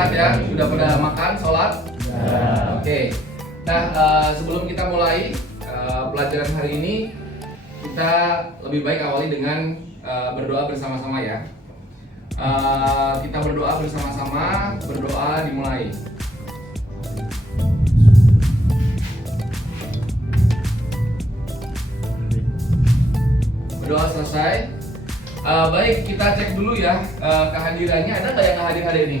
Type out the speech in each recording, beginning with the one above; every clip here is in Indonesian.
sehat ya? Sudah pada makan, sholat? Ya. Oke. Nah, sebelum kita mulai pelajaran hari ini, kita lebih baik awali dengan berdoa bersama-sama ya. Kita berdoa bersama-sama, berdoa dimulai. Berdoa selesai. Baik, kita cek dulu ya kehadirannya. Ada nggak yang hadir hari ini?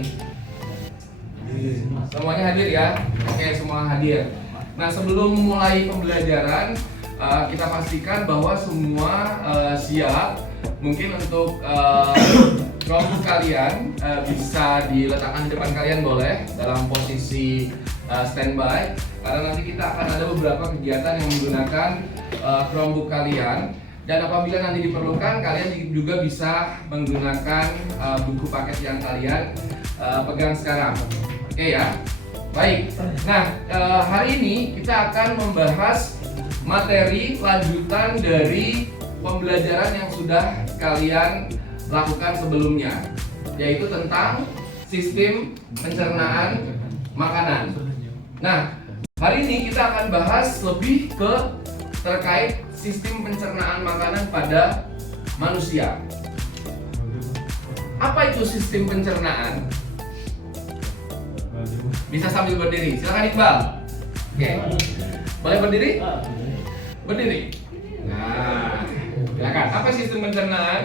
Semuanya hadir ya? Oke, semua hadir. Nah, sebelum mulai pembelajaran, kita pastikan bahwa semua siap. Mungkin untuk kelompok kalian bisa diletakkan di depan kalian, boleh dalam posisi standby, karena nanti kita akan ada beberapa kegiatan yang menggunakan Chromebook kalian. Dan apabila nanti diperlukan, kalian juga bisa menggunakan buku paket yang kalian pegang sekarang. Oke ya. Baik. Nah, hari ini kita akan membahas materi lanjutan dari pembelajaran yang sudah kalian lakukan sebelumnya, yaitu tentang sistem pencernaan makanan. Nah, hari ini kita akan bahas lebih terkait sistem pencernaan makanan pada manusia. Apa itu sistem pencernaan? Bisa sambil berdiri. Silakan Iqbal. Oke. Boleh berdiri? Berdiri. Nah, silakan. Apa sistem pencernaan?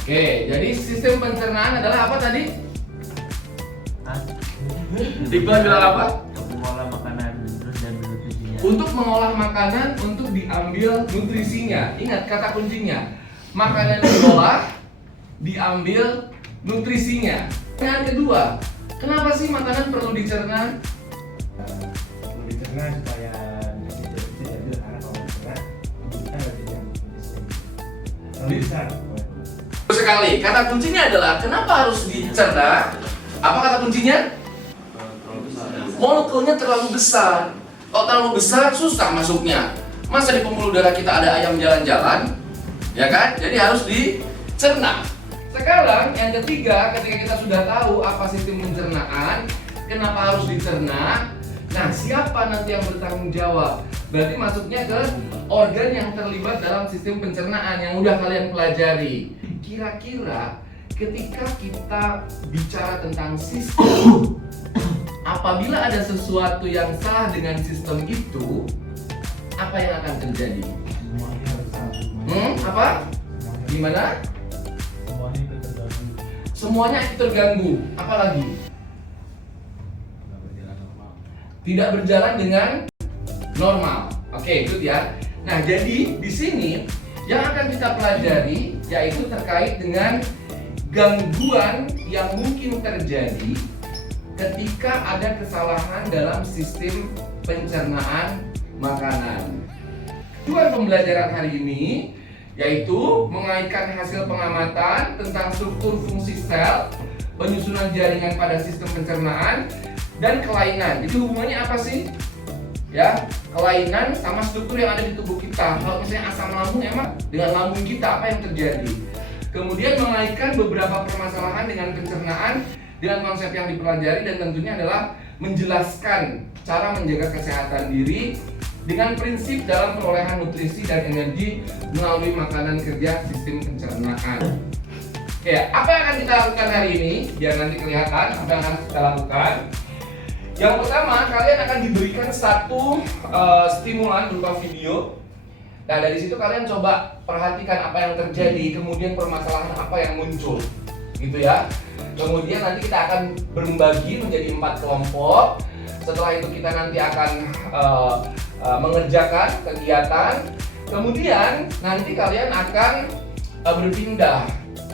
Oke, jadi sistem pencernaan adalah apa tadi? Iqbal bilang apa? Mengolah makanan terus dan nutrisinya. Untuk mengolah makanan untuk diambil nutrisinya. Ingat kata kuncinya. Makanan diolah, diambil nutrisinya. Yang kedua, kenapa sih makanan perlu dicerna? Perlu dicerna supaya tidak diambil, karena kalau dicerna kita nggak jadi ambil nutrisi. Terlalu besar. Sekali, kata kuncinya adalah kenapa harus dicerna? Apa kata kuncinya? Molekulnya terlalu besar. Kalau terlalu besar susah masuknya. Masa di pembuluh darah kita ada ayam jalan-jalan? Ya kan? Jadi harus dicerna. Sekarang yang ketiga, ketika kita sudah tahu apa sistem pencernaan, kenapa harus dicerna, nah siapa nanti yang bertanggung jawab? Berarti masuknya ke organ yang terlibat dalam sistem pencernaan yang udah kalian pelajari. Kira-kira ketika kita bicara tentang sistem, apabila ada sesuatu yang salah dengan sistem itu, apa yang akan terjadi? Semuanya harus sama. Apa? Gimana? Semuanya itu terganggu. Semuanya itu terganggu. Apalagi? Tidak berjalan dengan normal. Oke, itu ya. Nah, jadi di sini yang akan kita pelajari yaitu terkait dengan gangguan yang mungkin terjadi ketika ada kesalahan dalam sistem pencernaan makanan. Tujuan pembelajaran hari ini yaitu mengaitkan hasil pengamatan tentang struktur fungsi sel, penyusunan jaringan pada sistem pencernaan, dan kelainan. Itu hubungannya apa sih? Ya, kelainan sama struktur yang ada di tubuh kita. Kalau misalnya asam lambung, emang dengan lambung kita apa yang terjadi? Kemudian mengaitkan beberapa permasalahan dengan pencernaan dengan konsep yang dipelajari, dan tentunya adalah menjelaskan cara menjaga kesehatan diri dengan prinsip dalam perolehan nutrisi dan energi melalui makanan kerja sistem pencernaan. Oke, apa yang akan kita lakukan hari ini? Biar nanti kelihatan apa yang akan kita lakukan. Yang pertama, kalian akan diberikan satu stimulan berupa video. Nah, dari situ kalian coba perhatikan apa yang terjadi, kemudian permasalahan apa yang muncul, gitu ya. Kemudian nanti kita akan berbagi menjadi 4 kelompok. Setelah itu kita nanti akan mengerjakan kegiatan. Kemudian nanti kalian akan berpindah.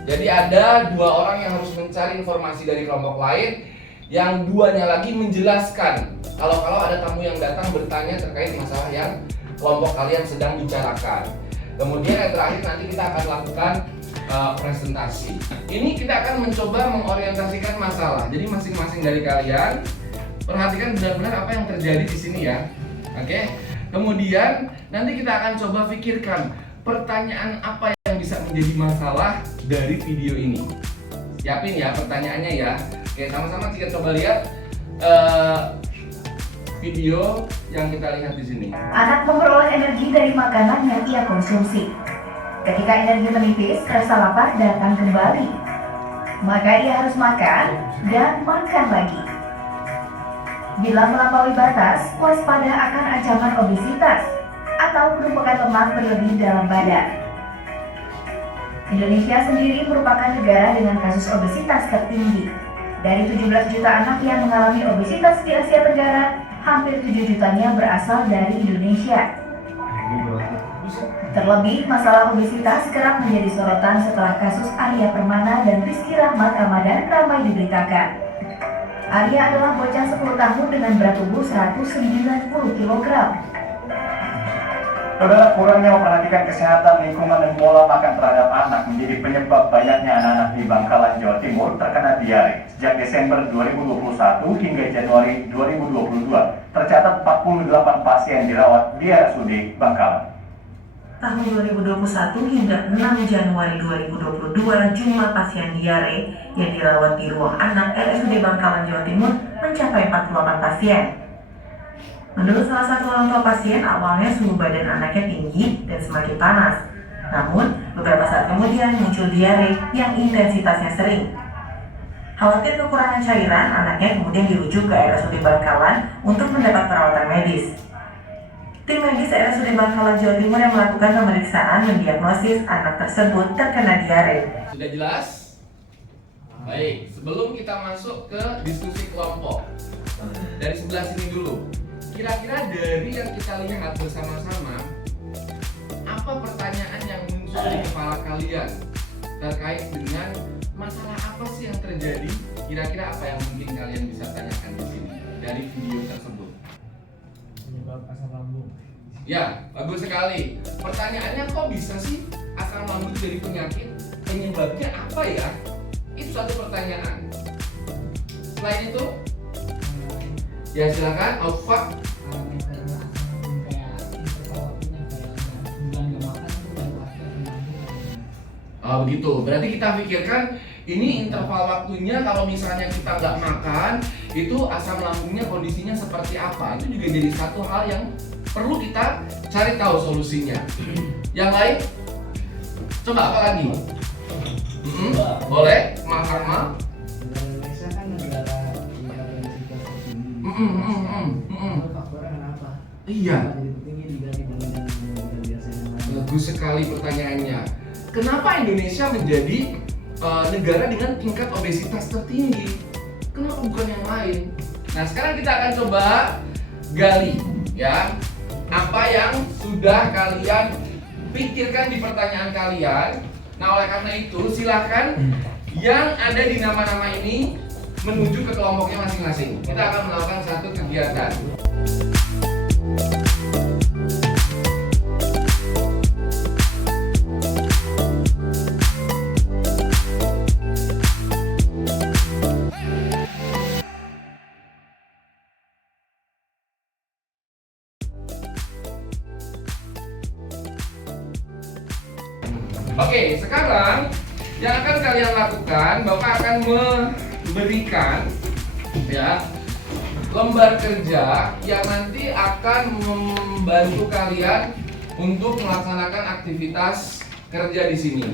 Jadi ada 2 orang yang harus mencari informasi dari kelompok lain, yang 2-nya lagi menjelaskan kalau ada tamu yang datang bertanya terkait masalah yang kelompok kalian sedang bicarakan. Kemudian yang terakhir nanti kita akan lakukan presentasi. Ini kita akan mencoba mengorientasikan masalah. Jadi masing-masing dari kalian perhatikan benar-benar apa yang terjadi di sini ya. Oke. Kemudian nanti kita akan coba pikirkan pertanyaan apa yang bisa bisa menjadi masalah dari video ini? Siapin ya pertanyaannya ya. Oke, sama-sama kita coba lihat video yang kita lihat di sini. Anak memperoleh energi dari makanan yang ia konsumsi. Ketika energi menipis, rasa lapar datang kembali. Maka ia harus makan dan makan lagi. Bila melampaui batas, waspada akan ancaman obesitas atau penumpukan lemak berlebih dalam badan. Indonesia sendiri merupakan negara dengan kasus obesitas tertinggi. Dari 17 juta anak yang mengalami obesitas di Asia Tenggara, hampir 7 jutanya berasal dari Indonesia. Terlebih, masalah obesitas kerap menjadi sorotan setelah kasus Arya Permana dan Rizky Rahmat Ramadan ramai diberitakan. Arya adalah bocah 10 tahun dengan berat tubuh 190 kg. Saudara, kurangnya memperhatikan kesehatan lingkungan dan pola makan terhadap anak menjadi penyebab banyaknya anak-anak di Bangkalan, Jawa Timur terkena diare. Sejak Desember 2021 hingga Januari 2022, tercatat 48 pasien dirawat di RSUD Bangkalan. Tahun 2021 hingga 6 Januari 2022, jumlah pasien diare yang dirawat di ruang anak RSUD Bangkalan, Jawa Timur mencapai 48 pasien. Menurut salah satu orang tua pasien, awalnya suhu badan anaknya tinggi dan semakin panas. Namun, beberapa saat kemudian muncul diare yang intensitasnya sering. Khawatir kekurangan cairan, anaknya kemudian dirujuk ke RSUD Bangkalan untuk mendapat perawatan medis. Tim medis RSUD Bangkalan, Jawa Timur yang melakukan pemeriksaan mendiagnosis anak tersebut terkena diare. Sudah jelas? Baik, sebelum kita masuk ke diskusi kelompok, dari sebelah sini dulu. Kira-kira dari yang kita lihat bersama-sama, apa pertanyaan yang muncul di kepala kalian terkait dengan masalah apa sih yang terjadi? Kira-kira apa yang mungkin kalian bisa tanyakan di sini dari video tersebut? Penyebab asam lambung. Ya, bagus sekali. Pertanyaannya, kok bisa sih asam lambung jadi penyakit? Penyebabnya apa ya? Itu satu pertanyaan. Selain itu, ya silakan, Aufa. Oh begitu, berarti kita pikirkan ini interval waktunya kalau misalnya kita nggak makan, itu asam lambungnya kondisinya seperti apa? Itu juga jadi satu hal yang perlu kita cari tahu solusinya. Yang lain? Coba apa lagi? Boleh, Mak Arma? Indonesia kan negara tingkat obesitas tertinggi. Faktornya kenapa? Iya. Jadi tinggi dibanding dengan biasanya. Bagus sekali pertanyaannya. Kenapa Indonesia menjadi negara dengan tingkat obesitas tertinggi? Kenapa bukan yang lain? Nah, sekarang kita akan coba gali ya, apa yang sudah kalian pikirkan di pertanyaan kalian. Nah, oleh karena itu silahkan yang ada di nama-nama ini menuju ke kelompoknya masing-masing. Kita akan melakukan satu kegiatan. Oke, sekarang yang akan kalian lakukan, Bapak akan memberikan ya lembar kerja yang nanti akan membantu kalian untuk melaksanakan aktivitas kerja di sini.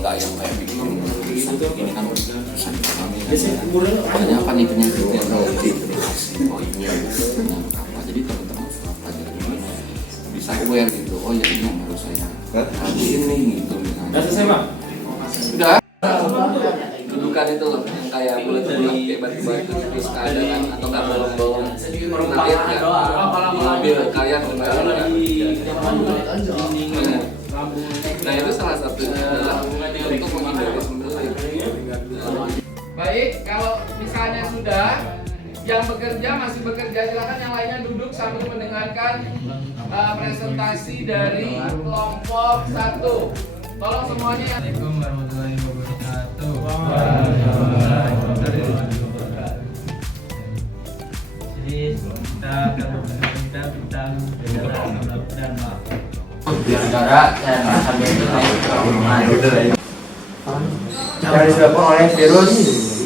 nggak yang kayak bikin ini kan susah dipahami makanya apa nih penyakitnya bro oh ini apa jadi teman-teman setelah pelajaran ini bisa aware gitu oh ya ini yang harus saya perhatiin nih gitu misalnya selesai Pak? sudah dudukan itu loh yang kayak bulat-bulat kayak batu-batu terus ada kan atau nggak bolong-bolong pernah lihat nggak di mobil kalian nah itu salah satunya adalah untuk menghindari sembelit. Baik, kalau misalnya sudah yang bekerja masih bekerja silakan yang lainnya duduk sambil mendengarkan presentasi dari kelompok 1. Tolong semuanya. Assalamualaikum warahmatullahi wabarakatuh. Jadi kita akan berbicara tentang perbedaan akhlak dan maaf. Yang disebabkan oleh virus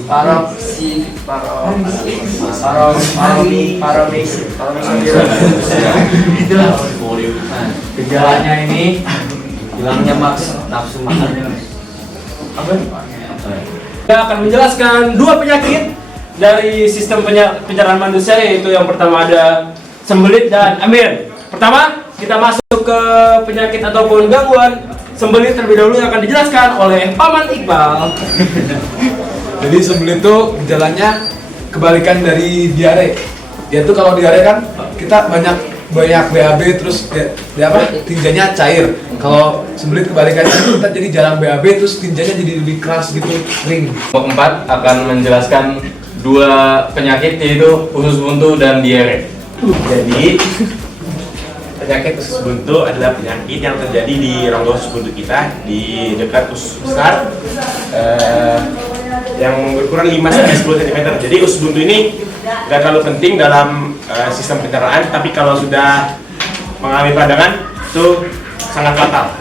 virus. Gejalanya ini hilangnya nafsu makan. Kita akan menjelaskan dua penyakit dari sistem pencernaan manusia, yaitu yang pertama ada sembelit dan amin. Pertama, kita masuk ke penyakit ataupun gangguan sembelit terlebih dahulu yang akan dijelaskan oleh Paman Iqbal. Jadi sembelit itu gejalanya kebalikan dari diare. Yaitu kalau diare kan kita banyak BAB terus tinjanya cair. Kalau sembelit kebalikannya kita jadi jarang BAB terus tinjanya jadi lebih keras gitu, kering. Keempat akan menjelaskan dua penyakit yaitu usus buntu dan diare. Jadi penyakit usus buntu adalah penyakit yang terjadi di rongga usus buntu kita di dekat usus besar yang berukuran 5-10 cm. Jadi usus buntu ini nggak terlalu penting dalam sistem pencernaan, tapi kalau sudah mengalami peradangan itu sangat fatal.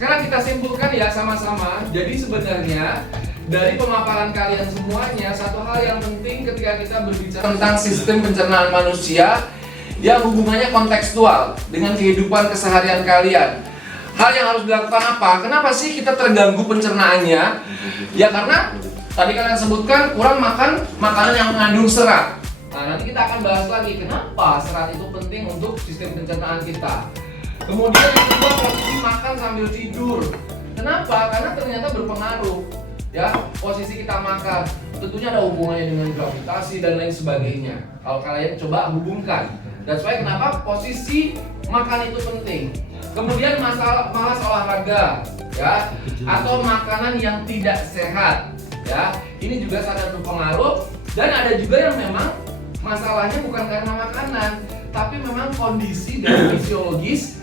Sekarang kita simpulkan ya sama-sama. Jadi sebenarnya dari pemaparan kalian semuanya, satu hal yang penting ketika kita berbicara tentang sistem pencernaan manusia yang hubungannya kontekstual dengan kehidupan keseharian kalian. Hal yang harus dilakukan apa? Kenapa sih kita terganggu pencernaannya? Ya karena tadi kalian sebutkan kurang makan makanan yang mengandung serat. Nah, nanti kita akan bahas lagi kenapa serat itu penting untuk sistem pencernaan kita. Kemudian yang kedua, posisi makan sambil tidur. Kenapa? Karena ternyata berpengaruh. Ya, posisi kita makan tentunya ada hubungannya dengan gravitasi dan lain sebagainya. Kalau kalian coba hubungkan. That's why kenapa posisi makan itu penting. Kemudian malas olahraga, ya, atau makanan yang tidak sehat, ya, ini juga sangat berpengaruh. Dan ada juga yang memang masalahnya bukan karena makanan, tapi memang kondisi dan fisiologis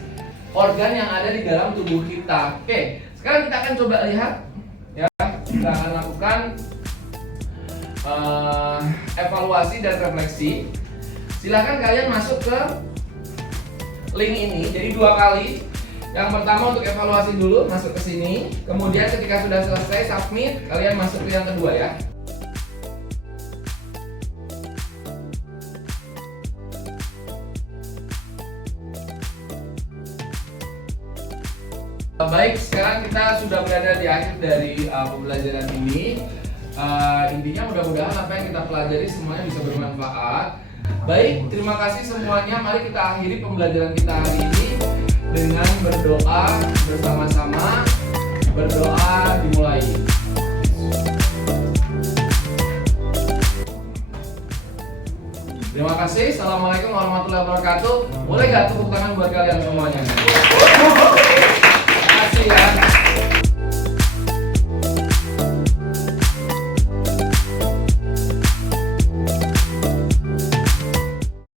organ yang ada di dalam tubuh kita. Oke, sekarang kita akan coba lihat, ya, kita akan lakukan evaluasi dan refleksi. Silahkan kalian masuk ke link ini, jadi 2 kali. Yang pertama untuk evaluasi dulu, masuk ke sini. Kemudian ketika sudah selesai submit, kalian masuk ke yang kedua ya. Baik, sekarang kita sudah berada di akhir dari pembelajaran ini. Intinya mudah-mudahan apa yang kita pelajari semuanya bisa bermanfaat. Baik, terima kasih semuanya. Mari kita akhiri pembelajaran kita hari ini dengan berdoa bersama-sama. Berdoa dimulai. Terima kasih. Assalamualaikum warahmatullahi wabarakatuh. Boleh gak tepuk tangan buat kalian semuanya?